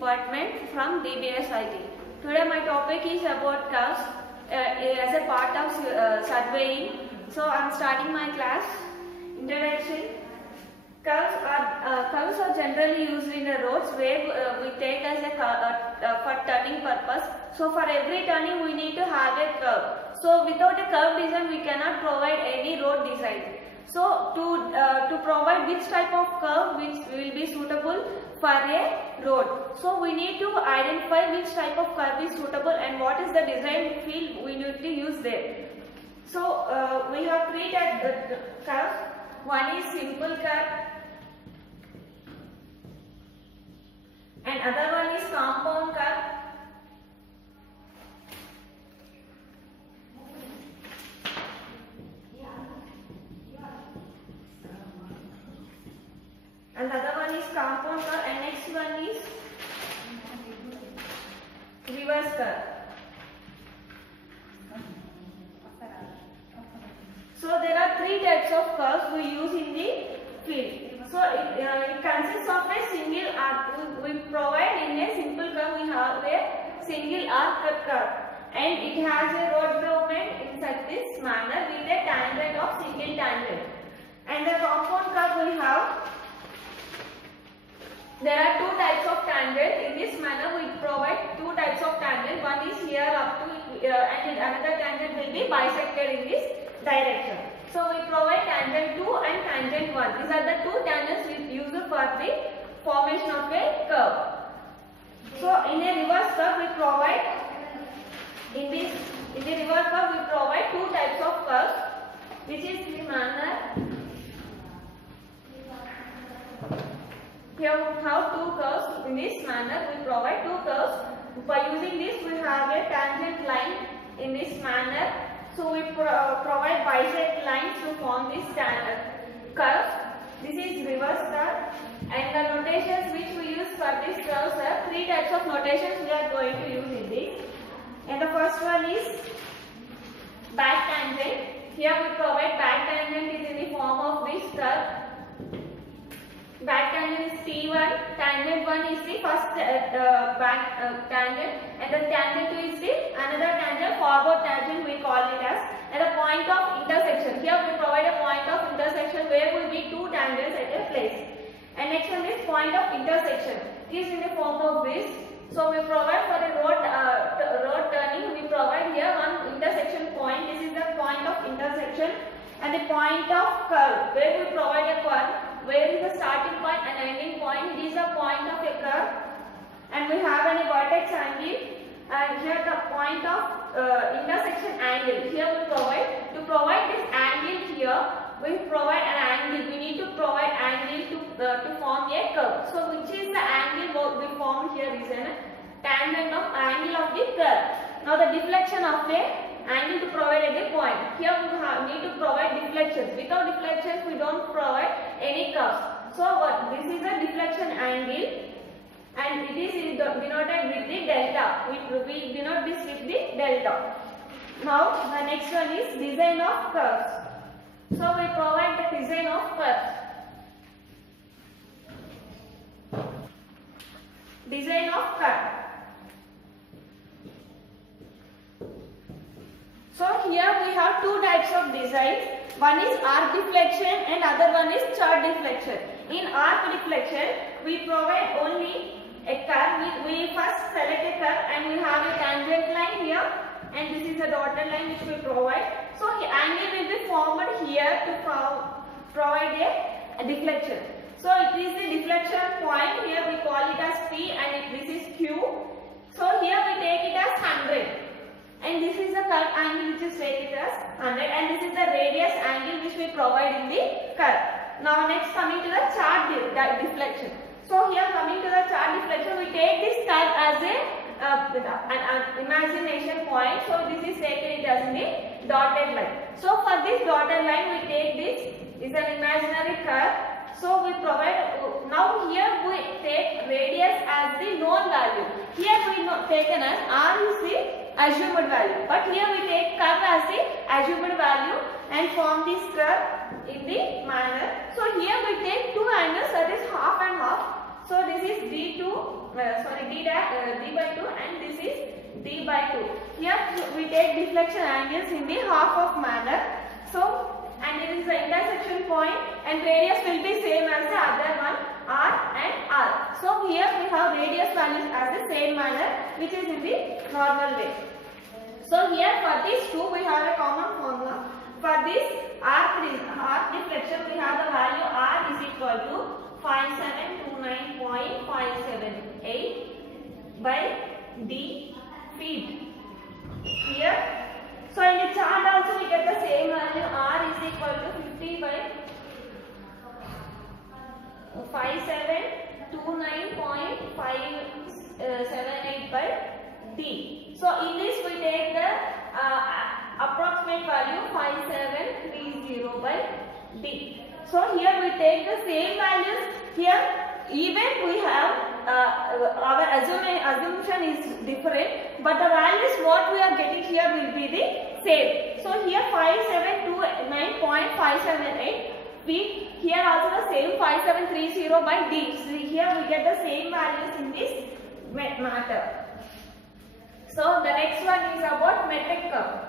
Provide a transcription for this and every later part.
department from DBSIT. Today my topic is about curves as a part of surveying. So I am starting my class. Introduction. Curves are generally used in the roads where we take as a for turning purpose. So for every turning we need to have a curve. So without a curve design we cannot provide any road design. So to provide which type of curve which will be suitable for a road. So we need to identify which type of curve is suitable and what is the design field we need to use there. So we have three types of curves. One is simple curve and other one is compound curve. And the other one is compound curve and next one is reverse curve. So there are three types of curves we use in the field. So it consists of a single arc. We provide in a simple curve we have a single arc curve and it has a road movement in such this manner with a tangent of single tangent. And the compound curve we have. There are two types of tangent. In this manner, we provide two types of tangent. One is here up to and another tangent will be bisected in this direction. So we provide tangent 2 and tangent 1. These are the two tangents we use for the formation of a curve. So in a reverse curve, we provide in the reverse curve we provide two types of curves, which is the manner. Here we have two curves. In this manner we provide two curves. By using this we have a tangent line in this manner. So we provide bisect lines to form this curve. This is reverse curve and the notations which we use for this curves are three types of notations we are going to use in this. And the first one is back tangent. Here we provide back tangent is in the form of this curve. Back tangent is T1, tangent 1 is the first back tangent and the tangent 2 is the another tangent, forward tangent we call it as, and the point of intersection. Here we provide a point of intersection where will be two tangents at a place. And next one is point of intersection. It is in the form of this. So we provide for the road turning, we provide here one intersection point. This is the point of intersection and the point of curve where we provide a curve. Where is the starting point and ending point? It is a point of a curve and we have a vertex angle and here the point of intersection angle. Here we provide, to provide this angle here, we provide an angle. We need to provide angle to form a curve. So which is the angle we formed here is a tangent of angle of the curve. Now the deflection of a angle to provide at a point. Here we need to provide deflections. Without deflections we don't provide any curves. So this is a deflection angle and it is denoted with the delta. We denote this with the delta. Now the next one is design of curves. So we provide the design of curves. Design of curve. So here we have two types of designs. One is arc deflection and other one is chord deflection. In arc deflection, we provide only a curve. We first select a curve and we have a tangent line here and this is a dotted line which we provide. So the angle will be formed here to provide a deflection. So it is the deflection point. Here we call it as P and this is Q. So here we take it as 100. And this is the curve angle which is taken as 100 and this is the radius angle which we provide in the curve. Now next coming to the chord deflection. So here coming to the chord deflection we take this curve as an imagination point. So this is taken it as in the dotted line. So for this dotted line we take this is an imaginary curve. So we provide, now here we take radius as the known value. Here we taken as R is the assumed value. But here we take curve as the assumed value and form this curve in the manner. So here we take two angles, that is half and half. So this is D by 2 and this is D by 2. Here we take deflection angles in the half of manner. So and it is the intersection point and radius will be same as the other one, R and R. So here we have radius values as the same manner which is in the normal way. So here for these two we have a common formula. For this arc deflection we have the value R is equal to 5729.578 by D feet. Here, so in the chart also we get the same value R is equal to 50 by 5729.578 by D. So in this we take the approximate value 5730 by D. So here we take the same values. Here even we have our assumption is different, but the values what we are getting here will be the same. So here 5729.578 feet. Here also the same 5730 by D. So here we get the same values in this matter. So the next one is about metric curve.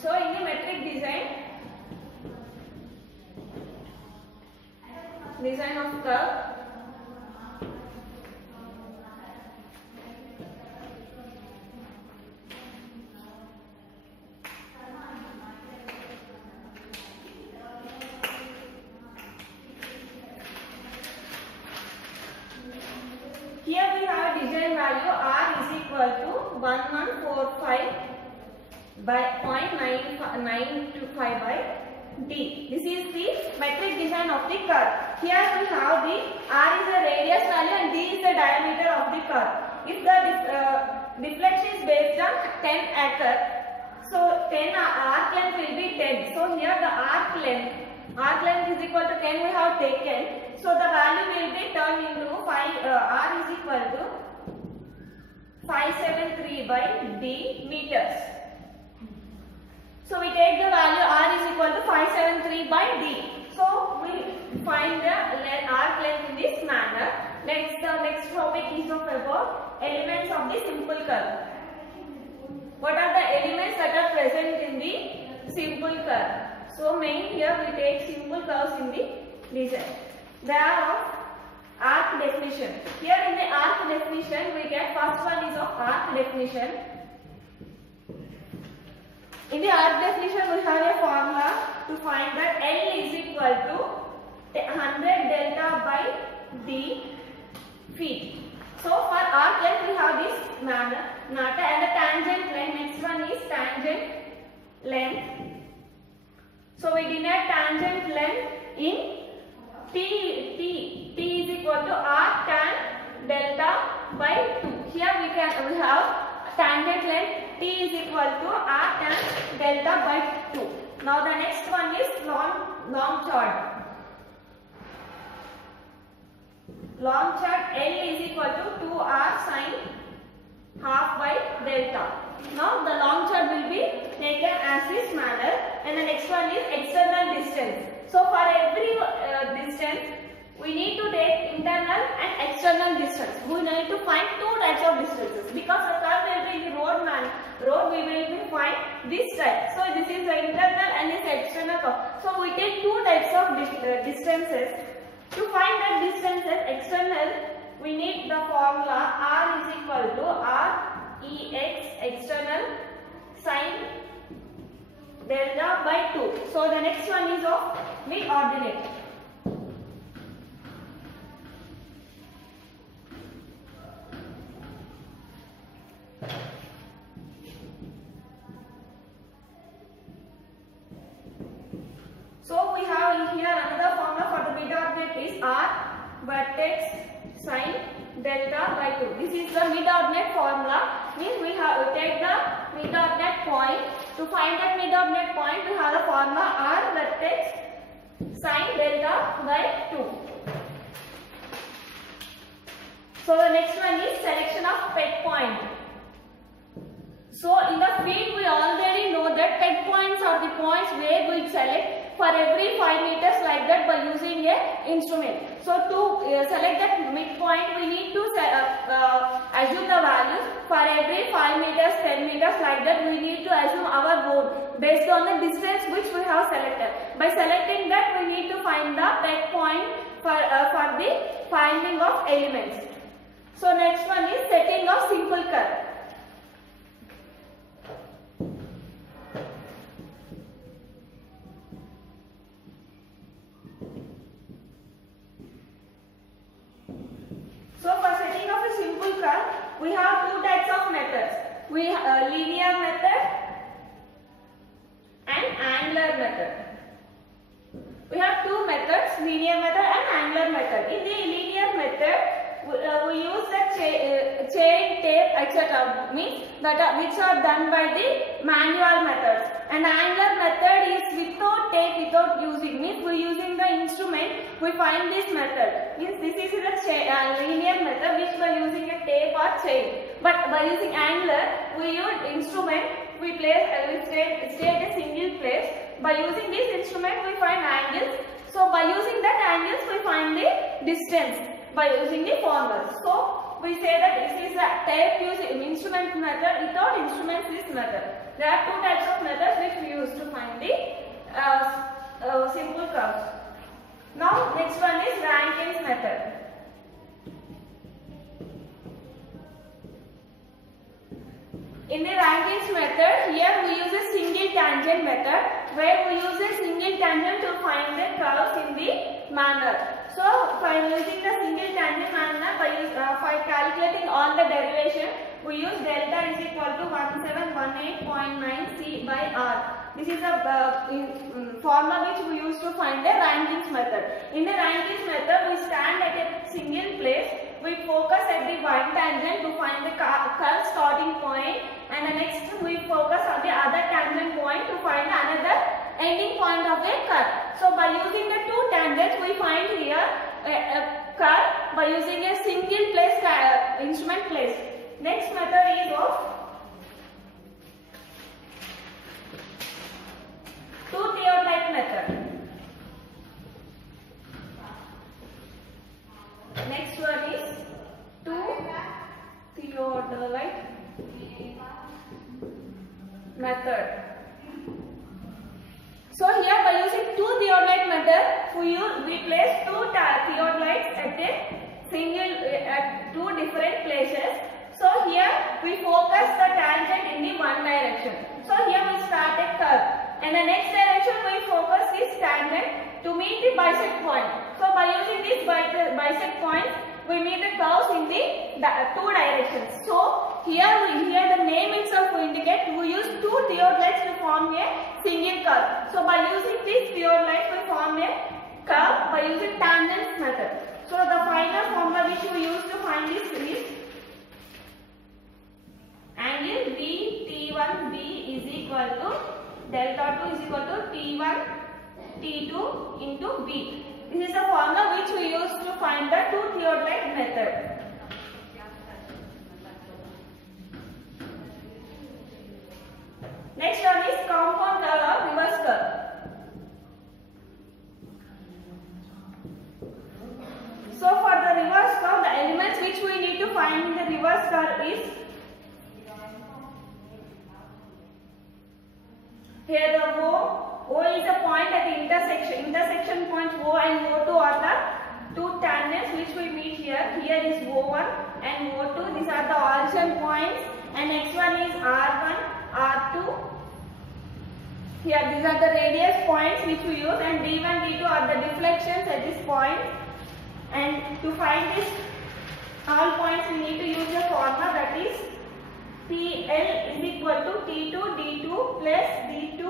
So in the metric design of curve, here we have design value R is equal to 1145 by 0.925 by D. This is the metric design of the curve. Here we have the R is the radius value and D is the diameter of the curve. If the deflection is based on 10 acre, so 10 arc length will be 10. So here the arc length is equal to 10 we have taken. So the value will be turned into R is equal to 573 by D meters. So we take the value R is equal to 573 by D. So we find the arc length in this manner. Next, the next topic is about elements of the simple curve. What are the elements that are present in the simple curve? So main here we take simple curves in the design. There are arc definition. Here in the arc definition we get first one is of arc definition. In the arc definition we have a formula to find that L is equal to 100 delta by D feet. So for arc length we have this matter and the tangent length. Next one is tangent length. So we denote tangent length in T is equal to R tan delta by 2. Here we have tangent length T is equal to R tan delta by 2. Now the next one is long chord. Long chord L is equal to 2R sin half by delta. Now the long chord will be taken as this manner, and the next one is external distance. So for every distance we need to take internal and external distance. We need to find two types of distances because the curve will be in the road we will be find this type. So this is the internal and this external curve. So we take two types of distances. To find the distances external, we need the formula R is equal to R Ex external sin delta by 2. So the next one is of mid-ordinate. So we have here another formula for the mid-ordinate is R vertex sin delta by 2. This is the mid-ordinate formula. Means we take the mid-ordinate point. To find that mid-ordinate point, we have the formula R vertex sin delta by 2. So the next one is selection of peg point. So in the field we already know that peg points are the points where we select for every 5 meters like that by using a instrument. So to select that midpoint, we need to assume the values for every 5 meters, 10 meters like that. We need to assume our bone based on the distance which we have selected. By selecting that, we need to find the peg point for the finding of elements. So next one is setting of simple curve. So for setting of a simple curve, we have two types of methods. We have linear method and angular method. We have two methods, linear method and angular method. In the linear method, we use the chain, tape, etc. means that which are done by the manual methods. And angular method is without tape, without using, means we using the instrument, we find this method. Means this is the linear method which by using a tape or chain. But by using angular, we use instrument, we place, stay at a single place. By using this instrument, we find angles. So by using that angles, we find the distance by using the formulas. So we say that this is a tape using instrument method, without instruments this method. There are two types of methods which we use to find the simple curves. Now next one is Rankine's method. In the Rankine's method, here we use a single tangent method, where we use a single tangent to find the curves in the manner. So, by using the single tangent manner, by calculating all the derivation, we use delta is equal to 1718.9 C by R. This is a formula which we use to find the Rankine's method. In the Rankine's method, we stand at a single place. We focus at the one tangent to find the curve starting point, and the next we focus on the other tangent point to find another ending point of the curve. So by using the two tangents, we find here a curve by using a single place instrument place. Next method is of two-theodolite method. Next one is two-theodolite method. So here by using two-theodolite method, we place two theodolites at two different places. So here we focus the tangent in the one direction. So here we start a curve, and the next direction we focus this tangent to meet the bisect point. So by using this bisect point, we meet the curves in the two directions. So here the name itself will indicate we use two theodolites to form a single curve. So by using this theodolite we form a curve by using tangent method. So the final formula which we use to find this is angle BT1B is equal to delta 2 is equal to T1 T2 into B. This is the formula which we use to find the two theodolite method. Next one is compound curve or reverse curve. So for the reverse curve, the elements which we need to find in the reverse curve is here the O is a point at the intersection points O and O2 are the two tangents which we meet here. Here is O1 and O2. These are the origin points, and next one is R1, R2. Here these are the radius points which we use, and D1, D2 are the deflections at this point. And to find this all points we need to use a formula that is PL is equal to T2 D2 plus D2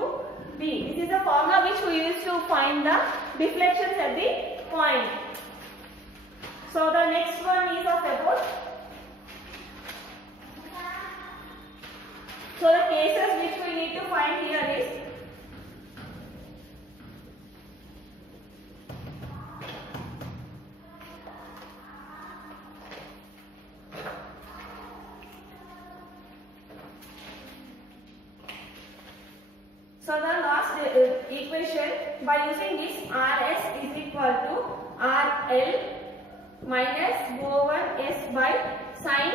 B. This is the formula which we use to find the deflections at the point. So the next one is of about. So the cases which we need to find here is so the last equation by using this RS is equal to RL minus O1 S by sin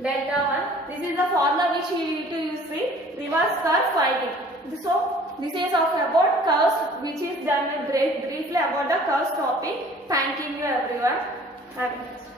delta 1. This is the formula which we need to use the reverse curve finding. So this is about curves, which is done briefly about the curves topic. Thank you everyone. Have a nice day.